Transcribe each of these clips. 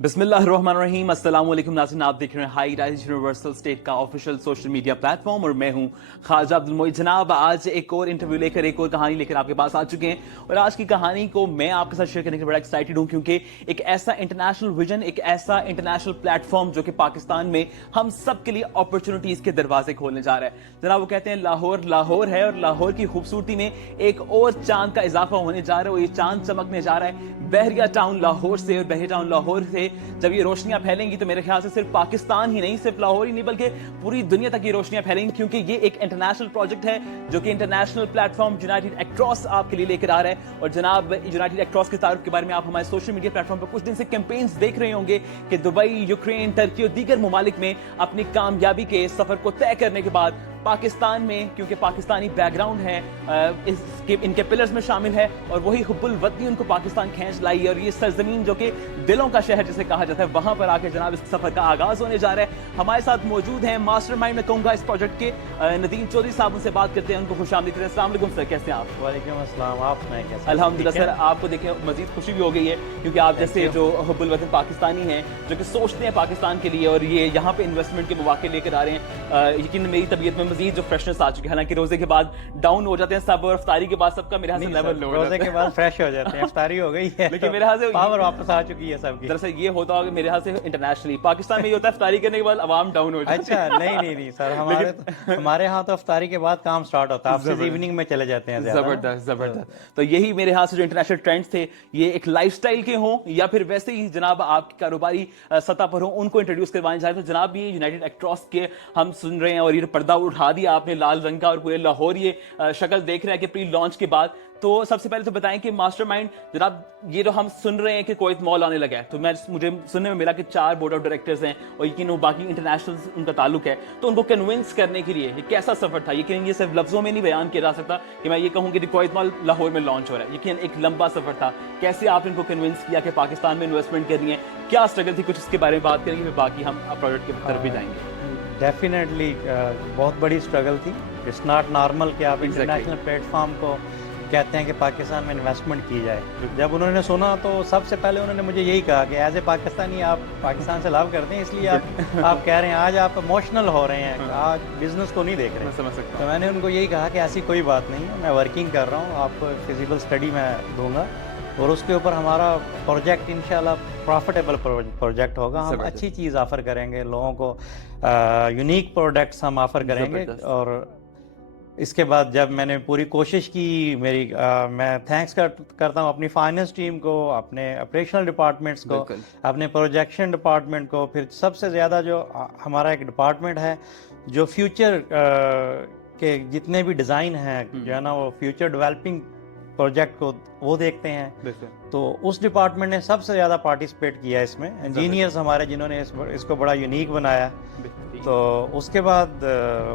बिस्मिल्लाहिर्रहमानिर्रहीम, अस्सलाम वालेकुम नाज़रीन, आप देख रहे हैं हाई राइज यूनिवर्सल स्टेट का ऑफिशियल सोशल मीडिया प्लेटफॉर्म और मैं हूं ख्वाजा अब्दुल मोइद। जनाब, आज एक और इंटरव्यू लेकर एक और कहानी लेकर आपके पास आ चुके हैं और आज की कहानी को मैं आपके साथ शेयर करने के लिए बड़ा एक्साइटेड हूं क्योंकि एक ऐसा इंटरनेशनल विजन, एक ऐसा इंटरनेशनल प्लेटफॉर्म जो कि पाकिस्तान में हम सब के लिए अपॉर्चुनिटीज के दरवाजे खोलने जा रहा है। जनाब, वो कहते हैं लाहौर लाहौर है और लाहौर की खूबसूरती में एक और चांद का इजाफा होने जा रहा है और ये चांद चमकने जा रहा है बहरिया टाउन लाहौर से। और बहरिया टाउन लाहौर से जब ये रोशनियां फैलेंगी तो मेरे ख्याल से सिर्फ पाकिस्तान ही नहीं, सिर्फ लाहौर ही नहीं, बल्कि पूरी दुनिया तक ये रोशनियां फैलेंगी क्योंकि ये एक इंटरनेशनल प्रोजेक्ट है जो कि इंटरनेशनल प्लेटफॉर्म यूनाइटेड एक्रोस आपके लिए लेकर आ रहा है। और जनाब, यूनाइटेड एक्रोस के तारुफ के बारे में आप हमारे सोशल मीडिया प्लेटफॉर्म पर कुछ दिन से कैंपेन्स देख रहे होंगे कि दुबई, यूक्रेन, टर्की और दीगर ममालिक में अपनी कामयाबी के सफर को तय करने के बाद पाकिस्तान में, क्योंकि पाकिस्तानी बैकग्राउंड है, इनके पिलर्स में शामिल है और वही हुब्बुल वतनी उनको पाकिस्तान खींच लाई है और ये सरजमीन जो कि दिलों का शहर जिसे कहा जाता है, वहां पर आके जनाब इस सफर का आगाज होने जा रहा है। हमारे साथ मौजूद हैं मास्टरमाइंड, मैं कहूंगा इस प्रोजेक्ट के नदीम चौधरी साहब। उनसे बात करते हैं, उनको खुशामदीद करते हैं। अस्सलाम वालेकुम सर, कैसे हैं आप? वालेकुम अस्सलाम, आप सुनाएं कैसे? अल्हम्दुलिल्लाह सर, आपको देखें मजीद खुशी भी हो गई है क्योंकि आप जैसे जो हुब्बुल वतन पाकिस्तानी हैं जो कि सोचते हैं पाकिस्तान के लिए और ये यहाँ पे इन्वेस्टमेंट के मौके लेकर आ रहे हैं। यकीन मेरी तबीयत में मजीद जो फ्रेशनेस आ चुकी है, हालांकि रोजे के बाद डाउन हो जाते हैं सब और इफ्तारी के बाद सबका मेरे हाथ से लेवल लो, रोजे के बाद फ्रेश हो जाते हैं, इफ्तारी हो गई है लेकिन मेरे हाथ से पावर वापस आ चुकी है सबकी। दरअसल ये होता होगा मेरे हाथ से इंटरनेशनली, पाकिस्तान में ये होता है इफ्तारी करने के बाद अवाम डाउन हो जाती है। अच्छा, नहीं सर, हमारे यहाँ तो इफ्तारी के बाद काम स्टार्ट होता है, आप इवनिंग में चले जाते हैं। जबरदस्त। तो यही मेरे हाथ से जो इंटरनेशनल ट्रेंड्स थे, ये एक लाइफस्टाइल के हों या फिर वैसे ही जनाब आपकी कारोबारी सतह पर हो, उनको इंट्रोड्यूस करवाने जा रहे हैं। तो जनाब ये यूनाइटेड एक्रोस के हम सुन रहे हैं और ये पर्दा उठा दिया आपने लाल रंग का और पूरे लाहौर ये शक्ल देख रहा है कि प्री लॉन्च के बाद। तो सबसे पहले तो बताएं कि मास्टरमाइंड जनाब, ये जो हम सुन रहे हैं कि कोयत मॉल आने लगा है, तो मुझे सुनने में मिला कि 4 बोर्ड ऑफ डायरेक्टर्स हैं और यकीन वो बाकी इंटरनेशनल उनका ताल्लुक है, तो उनको कन्विंस करने के लिए ये कैसा सफर था? यकीन ये सिर्फ लफ्जों में नहीं बयान किया जा सकता कि मैं ये कहूँ कि कोयत मॉल लाहौर में लॉन्च हो रहा है। यकीन एक लंबा सफर था। कैसे आपने इनको कन्विंस किया कि पाकिस्तान में इन्वेस्टमेंट करनी है? क्या स्ट्रगल थी? कुछ इसके बारे में बात करेंगे, फिर बाकी हम प्रोजेक्ट की तरफ भी जाएंगे। डेफिनेटली बहुत बड़ी स्ट्रगल थी। इट्स नॉट नॉर्मल कि आप इंटरनेशनल प्लेटफॉर्म को कहते हैं कि पाकिस्तान में इन्वेस्टमेंट की जाए। जब उन्होंने सुना तो सबसे पहले उन्होंने मुझे यही कहा कि एज ए पाकिस्तानी आप पाकिस्तान से लव करते हैं, इसलिए आप कह रहे हैं, आज आप इमोशनल हो रहे हैं, आज बिजनेस को नहीं देख रहे हैं। समझ सकता हूं। तो मैंने उनको यही कहा कि ऐसी कोई बात नहीं है, मैं वर्किंग कर रहा हूँ, आपको फिजिबल स्टडी मैं दूंगा और उसके ऊपर हमारा प्रोजेक्ट इंशाल्लाह प्रॉफिटेबल प्रोजेक्ट होगा। हम अच्छी चीज़ ऑफ़र करेंगे लोगों को, यूनिक प्रोडक्ट्स हम ऑफ़र करेंगे। और इसके बाद जब मैंने पूरी कोशिश की, मैं थैंक्स करता हूँ अपनी फाइनेंस टीम को, अपने ऑपरेशनल डिपार्टमेंट्स को, अपने प्रोजेक्शन डिपार्टमेंट को, फिर सबसे ज़्यादा जो हमारा एक डिपार्टमेंट है जो फ्यूचर के जितने भी डिज़ाइन हैं जो है ना, वो फ्यूचर डेवलपिंग प्रोजेक्ट को वो देखते हैं। तो उस डिपार्टमेंट ने सबसे ज़्यादा पार्टिसिपेट किया इसमें, इंजीनियर्स हमारे जिन्होंने इसको बड़ा यूनिक बनाया। तो उसके बाद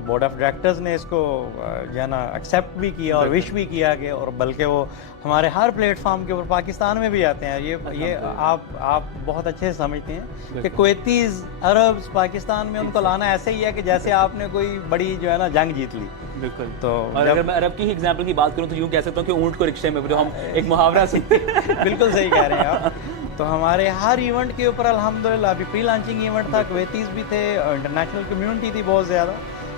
बोर्ड ऑफ डायरेक्टर्स ने इसको जो है ना एक्सेप्ट भी किया और विश भी किया कि, और बल्कि वो हमारे हर प्लेटफॉर्म के ऊपर पाकिस्तान में भी आते हैं। ये आप बहुत अच्छे से समझते हैं कि कुवैतीज, अरब्स पाकिस्तान में उनको लाना ऐसे ही है कि जैसे आपने कोई बड़ी जो है ना जंग जीत ली। बिल्कुल। तो और अगर मैं अरब की ही एग्जांपल की बात करूं तो यूं कह सकता हूं कि ऊंट को रिक्शे में, जो हम एक मुहावरा सुनते हैं। बिल्कुल सही कह रहे हैं आप। तो हमारे हर इवेंट के ऊपर अल्हम्दुलिल्लाह, अभी प्री लॉन्चिंग इवेंट था, कुवैतीज भी थे, इंटरनेशनल कम्युनिटी थी बहुत ज़्यादा,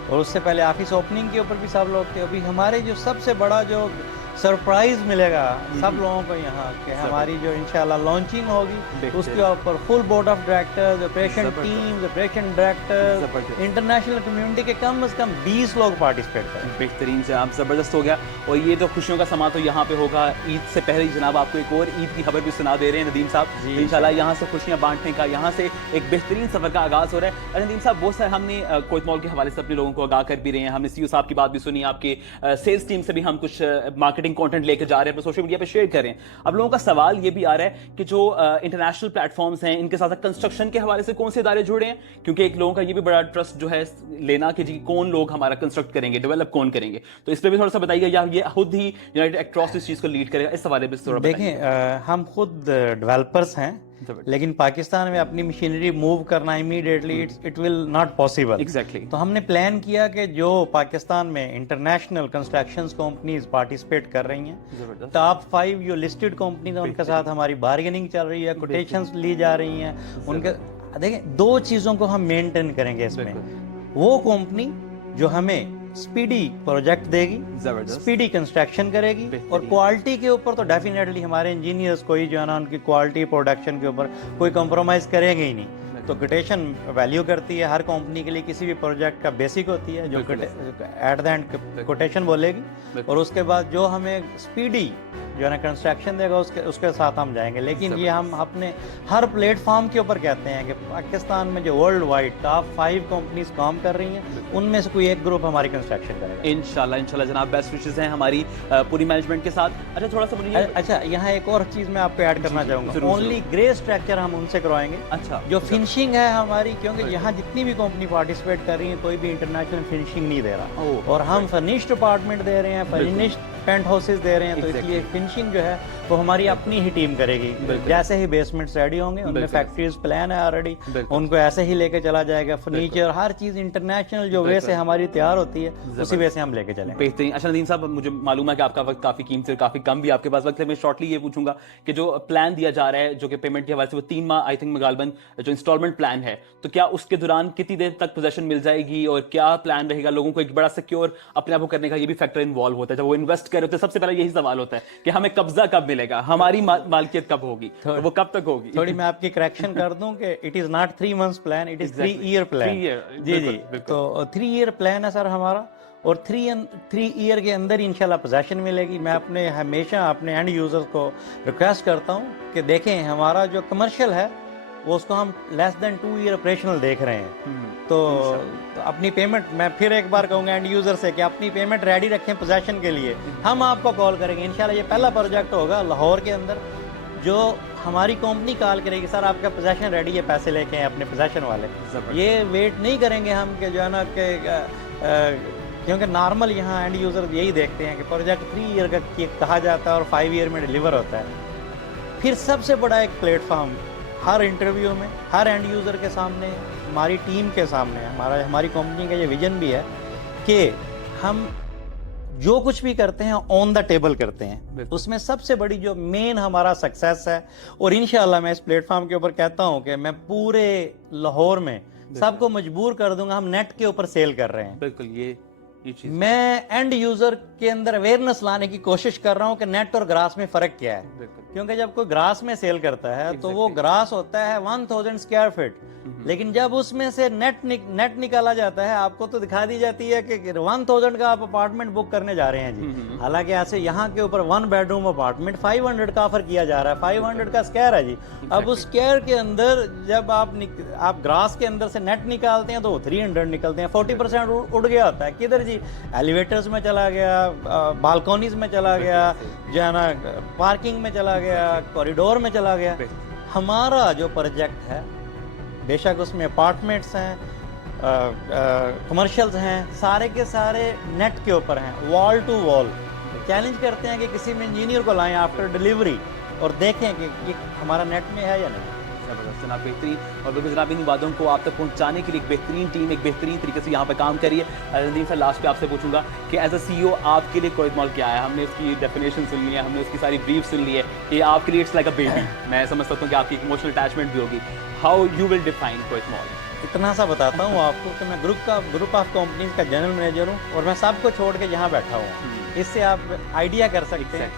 और उससे पहले ऑफिस ओपनिंग के ऊपर भी सब लोग थे। अभी हमारे जो सबसे बड़ा जो सरप्राइज मिलेगा सब लोगों को यहाँ कि हमारी जो इंशाल्लाह लॉन्चिंग होगी उसके ऊपर full board of directors, operation teams, operation directors, international community के कम से कम 20 लोग पार्टिसिपेट करें। बेहतरीन से आप, ज़बरदस्त हो गया। और ये जो खुशियों का समा तो यहाँ पे होगा। ईद से पहले जनाब आपको एक और ईद की खबर भी सुना दे रहे हैं नदीम साहब। इंशाल्लाह यहाँ से खुशियाँ बांटने का, यहाँ से एक बेहतरीन सफर का आगाज हो रहा है। और नदीम साहब, बहुत सारे हमने कोयत मॉल के हवाले से अपने लोगों को आगाह कर भी रहे हैं, हमने सीईओ साहब की बात भी सुनी, आपके सेल्स टीम से भी हम कुछ मार्केटिंग कंटेंट लेकर जा रहे हैं, सोशल मीडिया पे शेयर कर रहे हैं। अब लोगों का सवाल ये भी आ रहा है कि जो इंटरनेशनल प्लेटफॉर्म्स हैं, इनके साथ कंस्ट्रक्शन के हवाले से कौन से इदारे जुड़े हैं? क्योंकि एक लोगों का ये भी बड़ा ट्रस्ट जो है लेना कि जी कौन लोग हमारा कंस्ट्रक्ट करेंगे, डेवलप कौन करेंगे। तो इस पर भी थोड़ा सा बताइए, या ये खुद ही यूनाइटेड एक्रोस इस चीज को लीड करेगा? इस हवाले पे थोड़ा देखें, हम खुद डेवलपर्स हैं लेकिन पाकिस्तान में अपनी मशीनरी मूव करना immediately it will not possible. Exactly. तो हमने प्लान किया कि जो पाकिस्तान में इंटरनेशनल कंस्ट्रक्शन कंपनीज पार्टिसिपेट कर रही हैं, टॉप 5 जो लिस्टेड कंपनीज हैं उनके साथ हमारी बार्गेनिंग चल रही है, कोटेशंस ली जा रही हैं उनके। देखें, 2 चीज़ों को हम मेंटेन करेंगे इसमें। वो कंपनी जो हमें स्पीडी प्रोजेक्ट देगी, स्पीडी कंस्ट्रक्शन करेगी, और क्वालिटी के ऊपर तो डेफिनेटली हमारे इंजीनियर्स कोई जो है ना उनकी क्वालिटी प्रोडक्शन के ऊपर कोई कॉम्प्रोमाइज़ करेंगे ही नहीं। तो कोटेशन वैल्यू करती है हर कंपनी के लिए, किसी भी प्रोजेक्ट का बेसिक होती है जो एट द एंड कोटेशन बोलेगी, और उसके बाद जो हमें स्पीडी जो है ना कंस्ट्रक्शन देगा उसके साथ हम जाएंगे। लेकिन ये हम अपने हर प्लेटफॉर्म के ऊपर कहते हैं कि पाकिस्तान में जो वर्ल्ड वाइड टॉप 5 कंपनीज काम कर रही हैं उनमें से कोई एक ग्रुप हमारी कंस्ट्रक्शन करेगा। इंशाल्लाह जनाब, बेस्ट विशेस हैं हमारी पूरी मैनेजमेंट के साथ। अच्छा, थोड़ा सा मुझे अच्छा, यहाँ एक और चीज़ मैं आपको ऐड करना चाहूँगा। ओनली ग्रे स्ट्रक्चर हम उनसे करवाएंगे। अच्छा, जो फिनिशिंग है हमारी, क्योंकि यहाँ जितनी भी कंपनी पार्टिसिपेट कर रही है कोई भी इंटरनेशनल फिनिशिंग नहीं दे रहा, और हम फर्निश्ड अपार्टमेंट दे रहे हैं, फर्निश्ड पेंट हाउसेज दे रहे हैं, तो इसलिए फिनिशिंग जो है वो हमारी अपनी ही टीम करेगी। जैसे ही बेसमेंट्स रेडी होंगे, उनमें फैक्ट्रीज प्लान है ऑलरेडी, उनको ऐसे ही लेके चला जाएगा। फर्नीचर हर चीज इंटरनेशनल जो वे से हमारी तैयार होती है उसी वे से हम लेके चलेंगे। बेहतरीन। अच्छा नदीम साहब, मुझे मालूम है कि आपका वक्त काफी कीमती है, काफी कम भी आपके पास वक्त है। मैं शॉर्टली ये पूछूंगा कि जो प्लान दिया जा रहा है जो कि पेमेंट के हवाले से वो 3 माह आई थिंक गालबन जो इंस्टॉलमेंट प्लान है, तो क्या उसके दौरान कितनी देर तक पोजेशन मिल जाएगी और क्या प्लान रहेगा? लोगों को एक बड़ा सिक्योर अपने आप को करने का ये भी फैक्टर इन्वॉल्व होता है। जब वो इन्वेस्ट कर रहे होते हैं सबसे पहले यही सवाल होता है कि हमें कब्जा कब मिलेगा, हमारी मालकियत कब होगी, तो वो कब तक होगी? थोड़ी मैं आपकी करेक्शन कर दूं कि it is not 3 months plan, it is 3 year plan. जी, तो 3 year प्लान है सर हमारा, और 3 year के अंदर इंशाल्लाह पोजेशन मिलेगी। मैं अपने हमेशा अपने एंड यूजर्स को रिक्वेस्ट करता हूं कि देखें, हमारा जो कमर्शियल है वो उसको हम लेस देन 2 year ऑपरेशनल देख रहे हैं। तो अपनी पेमेंट, मैं फिर एक बार कहूँगा एंड यूजर से कि अपनी पेमेंट रेडी रखें पोजेशन के लिए, हम आपको कॉल करेंगे। इंशाल्लाह ये पहला प्रोजेक्ट होगा लाहौर के अंदर जो हमारी कंपनी कॉल करेगी, सर आपका पोजेशन रेडी है, पैसे लेके हैं अपने पोजेशन वाले। ये वेट नहीं करेंगे हम कि जो है ना कि क्योंकि नॉर्मल यहाँ एंड यूजर यही देखते हैं कि प्रोजेक्ट 3 year का कहा जाता है और 5 year में डिलीवर होता है। फिर सबसे बड़ा एक प्लेटफॉर्म हर इंटरव्यू में हर एंड यूज़र के सामने, हमारी टीम के सामने, हमारी कंपनी का ये विजन भी है कि हम जो कुछ भी करते हैं ऑन द टेबल करते हैं। उसमें सबसे बड़ी जो मेन हमारा सक्सेस है, और इंशाल्लाह मैं इस प्लेटफॉर्म के ऊपर कहता हूं कि मैं पूरे लाहौर में सबको मजबूर कर दूंगा, हम नेट के ऊपर सेल कर रहे हैं। बिल्कुल, ये चीज मैं एंड यूजर के अंदर अवेयरनेस लाने की कोशिश कर रहा हूं कि नेट और ग्रास में फर्क क्या है। क्योंकि जब कोई ग्रास में सेल करता है तो वो ग्रास होता है 1000 स्क्वायर फीट, लेकिन जब उसमें से नेट निकाला जाता है आपको तो दिखा दी जाती है कि 1000 का आप अपार्टमेंट बुक करने जा रहे हैं जी। हालांकि ऐसे यहाँ के ऊपर 1 bedroom अपार्टमेंट 500 का ऑफर किया जा रहा है, 500 का स्क्वायर है जी। अब उस स्क्वायर के अंदर जब आप ग्रास के अंदर से नेट निकालते हैं तो 300 निकलते हैं, 40% उड़ गया होता है। किधर जी? एलिवेटर्स में चला गया, बालकोनीज में चला गया, जो है ना पार्किंग में चला गया, कॉरिडोर में चला गया। हमारा जो प्रोजेक्ट है बेशक उसमें अपार्टमेंट्स हैं, कमर्शियल्स हैं, सारे के सारे नेट के ऊपर हैं, वॉल टू वॉल। चैलेंज करते हैं कि किसी में इंजीनियर को लाएं आफ्टर डिलीवरी और देखें कि ये हमारा नेट में है या नहीं। जबरदस्त जनाब, बेहतरीन। और बिल्कुल जनाब इन बातों को आप तक पहुंचाने के लिए एक बेहतरीन टीम, एक बेहतरीन तरीके से यहाँ पे काम करी है। नदीम सर, लास्ट पे आपसे पूछूंगा कि एज अ CEO आपके लिए कोएत मॉल क्या है? हमने उसकी डेफिनेशन सुन ली है, हमने उसकी सारी ब्रीफ सुन ली है कि आपके लिए इट्स लाइक अ बेबी। मैं समझ सकता हूँ कि आपकी इमोशनल अटैचमेंट भी होगी। How you will define कोएत mall? इतना सा बताता हूँ आपको कि मैं ग्रुप ऑफ कंपनीज का जनरल मैनेजर हूँ और मैं सबको छोड़ के यहाँ बैठा हूँ। इससे आप आइडिया कर सकते हैं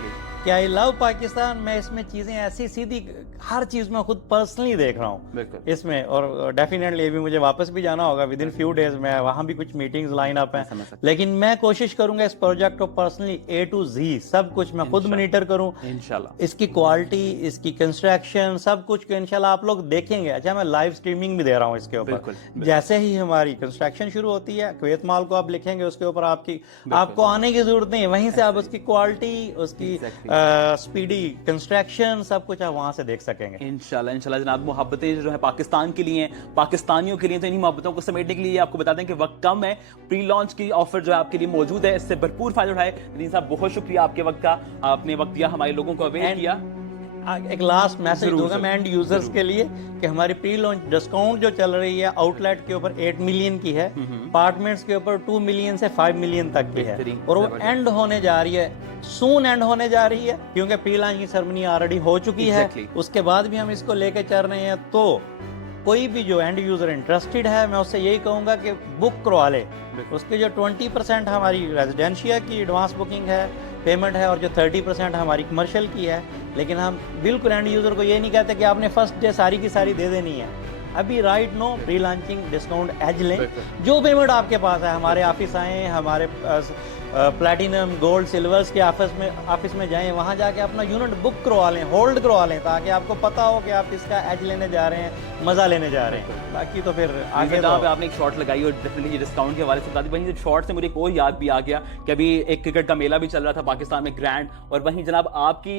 कि आई लव पाकिस्तान। मैं इसमें चीजें ऐसी सीधी हर चीज में खुद पर्सनली देख रहा हूँ इसमें, और डेफिनेटली अभी मुझे वापस भी जाना होगा विद इन फ्यू डेज में, वहाँ भी कुछ मीटिंग्स लाइन अप हैं। लेकिन मैं कोशिश करूंगा इस प्रोजेक्ट को पर्सनली A to Z सब कुछ मैं खुद मॉनिटर करूँ इंशाल्लाह। इसकी क्वालिटी, इसकी कंस्ट्रक्शन, सब कुछ को इंशाल्लाह आप लोग देखेंगे। अच्छा, मैं लाइव स्ट्रीमिंग भी दे रहा हूँ इसके ऊपर। जैसे ही हमारी कंस्ट्रक्शन शुरू होती है, कोएत मॉल को आप लिखेंगे, उसके ऊपर आपको आने की जरूरत नहीं है, वहीं से आप उसकी क्वालिटी, उसकी स्पीडी कंस्ट्रक्शन, सब कुछ आप वहां से देख सकेंगे इंशाल्लाह। जनाब, मोहब्बतें जो है पाकिस्तान के लिए, पाकिस्तानियों के लिए, तो इन्हीं मोहब्बतों को समेटने के लिए आपको बता दें कि वक्त कम है। प्री लॉन्च की ऑफर जो है आपके लिए मौजूद है, इससे भरपूर फायदा उठाए। नदीम साहब, बहुत शुक्रिया आपके वक्त का, आपने वक्त दिया, हमारे लोगों को अवेयर किया। एक लास्ट मैसेज जरूर, दूंगा मैं एंड यूजर्स के लिए कि हमारी प्री लॉन्च डिस्काउंट जो चल रही है आउटलेट के ऊपर 8 मिलियन की है, अपार्टमेंट्स के ऊपर 2 मिलियन से 5 मिलियन तक की है, बेहतरीन, और वो एंड होने जा रही है, सून एंड होने जा रही है, क्योंकि प्री लॉन्च की सेरेमनी ऑलरेडी हो चुकी है। उसके बाद भी हम इसको लेके चल रहे हैं। तो कोई भी जो एंड यूजर इंटरेस्टेड है, मैं उससे यही कहूंगा कि बुक करवा ले। उसके जो 20% हमारी रेजिडेंशिया की एडवांस बुकिंग है, पेमेंट है, और जो 30% हमारी कमर्शियल की है। लेकिन हम बिल्कुल एंड यूजर को ये नहीं कहते कि आपने फर्स्ट डे सारी की सारी दे देनी है। अभी right now pre launching discount एज लें, जो पेमेंट आपके पास है, हमारे ऑफिस आएँ, हमारे प्लैटिनम गोल्ड सिल्वर्स के ऑफिस में जाएं, वहां जाके अपना यूनिट बुक करवा लें, होल्ड करवा लें, ताकि आपको पता हो कि आप इसका एज लेने जा रहे हैं, मजा लेने जा रहे हैं। बाकी तो फिर आगे जनाब आपने एक शॉट लगाई और डेफिनेटली डिस्काउंट के हवाले से बता दी। वहीं शॉट से मुझे एक और याद भी आ गया कि अभी एक क्रिकेट का मेला भी चल रहा था पाकिस्तान में, ग्रैंड, और वहीं जनाब आपकी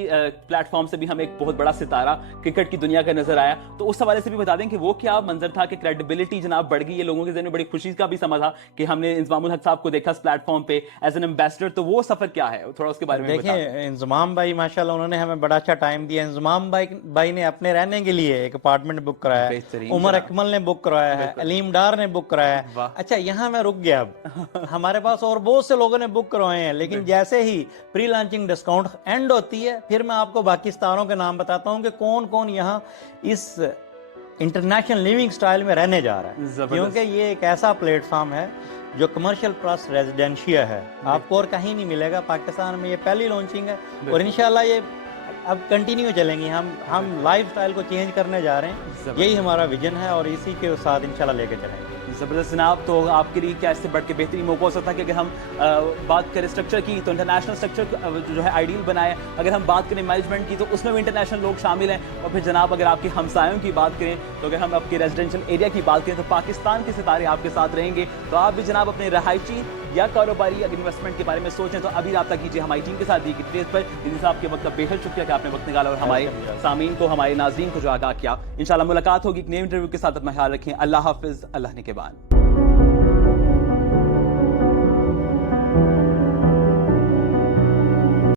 प्लेटफॉर्म से भी हमें एक बहुत बड़ा सितारा क्रिकेट की दुनिया का नजर आया। तो उस हवाले से भी बता दें कि वो क्या मंजर था कि क्रेडिबिलिटी जनाब बढ़ गई है, लोगों के ज़हन में बड़ी खुशी का भी समा था कि हमने इंजमामुल हक साहब को देखा इस प्लेटफॉर्म पे एज एन एम्बेसडर। तो वो सफर क्या है, थोड़ा उसके बारे में देखिए। इंजमाम भाई माशाल्लाह उन्होंने हमें बड़ा अच्छा टाइम दिया। इंजमाम भाई ने अपने रहने के लिए एक अपार्टमेंट बुक कराया है, उमर अकमल ने बुक कराया है, अलीम डार ने बुक कराया है। अच्छा, यहाँ मैं रुक गया। अब हमारे पास और बहुत से लोगों ने बुक करवाए हैं, लेकिन जैसे ही प्री लॉन्चिंग डिस्काउंट एंड होती है, फिर मैं आपको बाकी सितारों के नाम बताता हूँ कि कौन कौन यहाँ इस इंटरनेशनल लिविंग स्टाइल में रहने जा रहा है। क्योंकि ये एक ऐसा प्लेटफॉर्म है जो कमर्शियल प्लस रेजिडेंशिया है, आपको और कहीं नहीं मिलेगा पाकिस्तान में। ये पहली लॉन्चिंग है और इंशाल्लाह ये अब कंटिन्यू चलेंगी। हम लाइफ स्टाइल को चेंज करने जा रहे हैं, यही हमारा विजन है, और इसी के साथ इंशाल्लाह लेके चलेंगे। ज़बरदस्त जनाब। तो आपके लिए क्या इससे बढ़ के बेहतरीन मौका हो सकता है कि अगर हम बात करें स्ट्रक्चर की, तो इंटरनेशनल स्ट्रक्चर जो है आइडियल बनाए। अगर हम बात करें मैनेजमेंट की, तो उसमें भी इंटरनेशनल लोग शामिल हैं। और फिर जनाब अगर आपके हमसायों की बात करें, तो अगर हम आपके रेजिडेंशियल एरिया की बात करें, तो पाकिस्तान के सितारे आपके साथ रहेंगे। तो आप भी जनाब अपने रहायशी या कारोबारी या इन्वेस्टमेंट के बारे में सोचें तो अभी रब्ता कीजिए हमारी टीम के साथ दी गई डिटेल्स पर। जिन साहब के वक्त का बेहद शुक्रिया कि आपने वक्त निकाला और हमारे सामीन को, हमारे नाज़रीन को जो आगाह किया। इंशाल्लाह मुलाकात होगी एक नए इंटरव्यू के साथ। अपना ख्याल रखें। अल्लाह हाफिज़। अल्लाह ने के बाद।